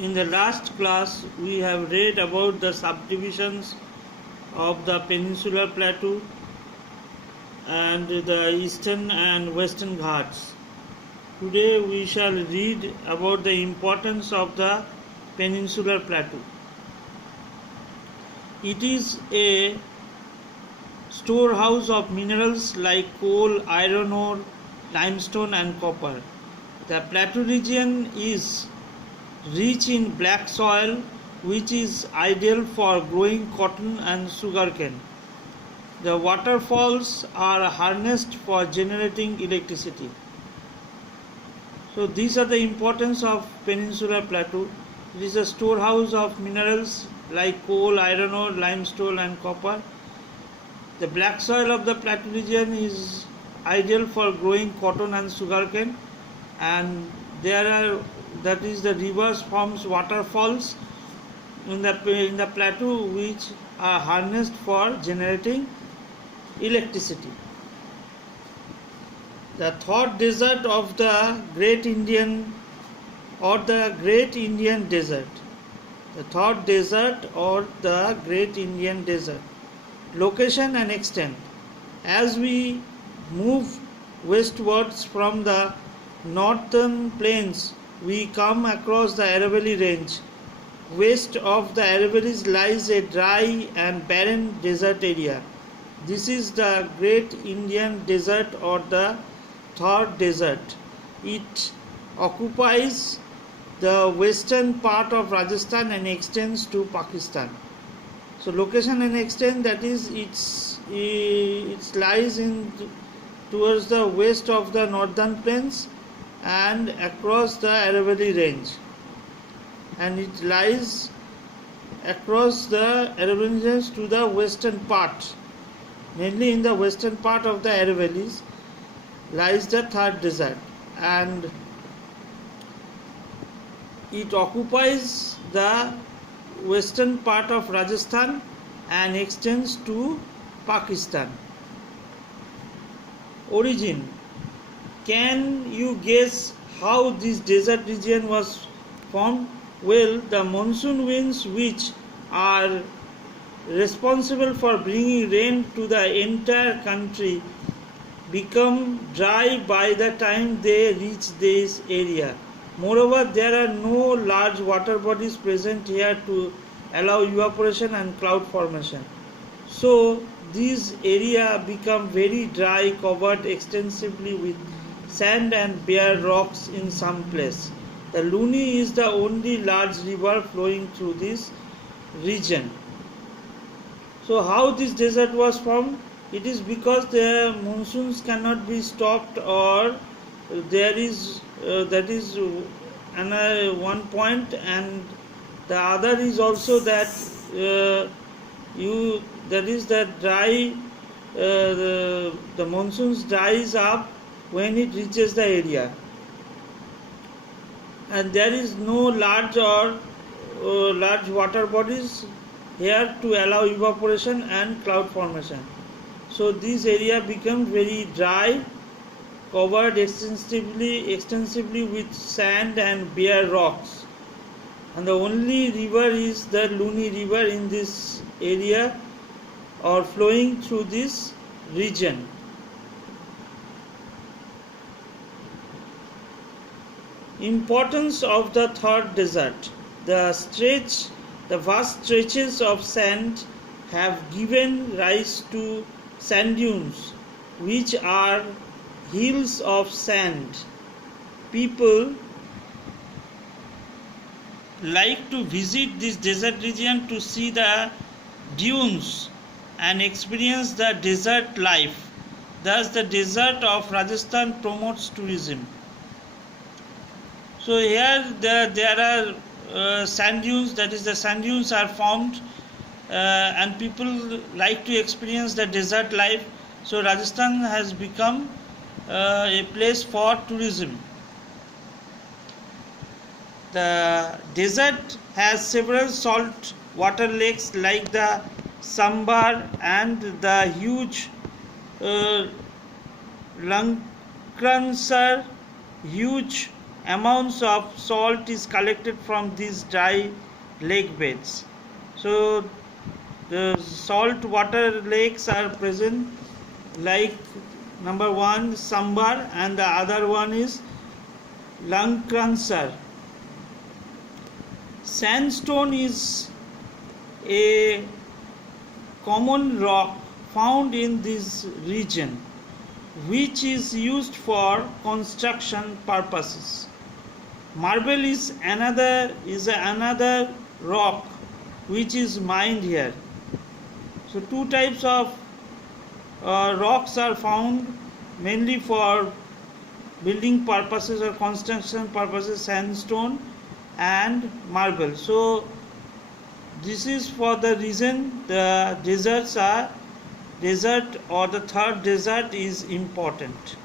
In the last class, we have read about the subdivisions of the Peninsular Plateau and the Eastern and Western Ghats. Today we shall read about the importance of the Peninsular Plateau. It is a storehouse of minerals like coal, iron ore, limestone and copper. The plateau region is rich in black soil, which is ideal for growing cotton and sugarcane. The waterfalls are harnessed for generating electricity. So these are the importance of Peninsular Plateau. It is a storehouse of minerals like coal, iron ore, limestone and copper. The black soil of the plateau region is ideal for growing cotton and sugarcane, and the rivers forms waterfalls in the plateau which are harnessed for generating electricity. The third desert of the Great Indian Desert. The third desert or the Great Indian Desert. Location and extent. As we move westwards from the northern plains, we come across the Aravalli range. West of the Aravallis lies a dry and barren desert area. This is the Great Indian Desert or the third desert. It occupies the western part of Rajasthan and extends to Pakistan. So location and extent, that is, it lies towards the west of the northern plains and across the Aravalli range, and it lies across the Aravalli range to the western part. Mainly in the western part of the Aravallis lies the third desert, and it occupies the western part of Rajasthan and extends to Pakistan. Origin. Can you guess how this desert region was formed? Well, the monsoon winds, which are responsible for bringing rain to the entire country, become dry by the time they reach this area. Moreover, there are no large water bodies present here to allow evaporation and cloud formation. So, this area become very dry, covered extensively with sand and bare rocks in some place. The Luni is the only large river flowing through this region. So, how this desert was formed? It is because the monsoons cannot be stopped, or there is that is another one point, and the other is also that the monsoons dries up when it reaches the area, and there is no large water bodies here to allow evaporation and cloud formation. So this area becomes very dry, covered extensively with sand and bare rocks, and the only river is the Luni river in this area or flowing through this region. Importance of the third desert. The vast stretches of sand have given rise to sand dunes, which are hills of sand. People like to visit this desert region to see the dunes and experience the desert life. Thus, the desert of Rajasthan promotes tourism. So here there are sand dunes, that is, the sand dunes are formed, and people like to experience the desert life. So Rajasthan has become a place for tourism. The desert has several salt water lakes like the Sambar and the huge Lankransar, huge amounts of salt is collected from these dry lake beds. So the salt water lakes are present, like number one Sambar and the other one is Lankransar. Sandstone is a common rock found in this region, which is used for construction purposes. Marble is another rock which is mined here. So two types of rocks are found mainly for building purposes or construction purposes: sandstone and marble. So this is for the reason the desert or the third desert is important.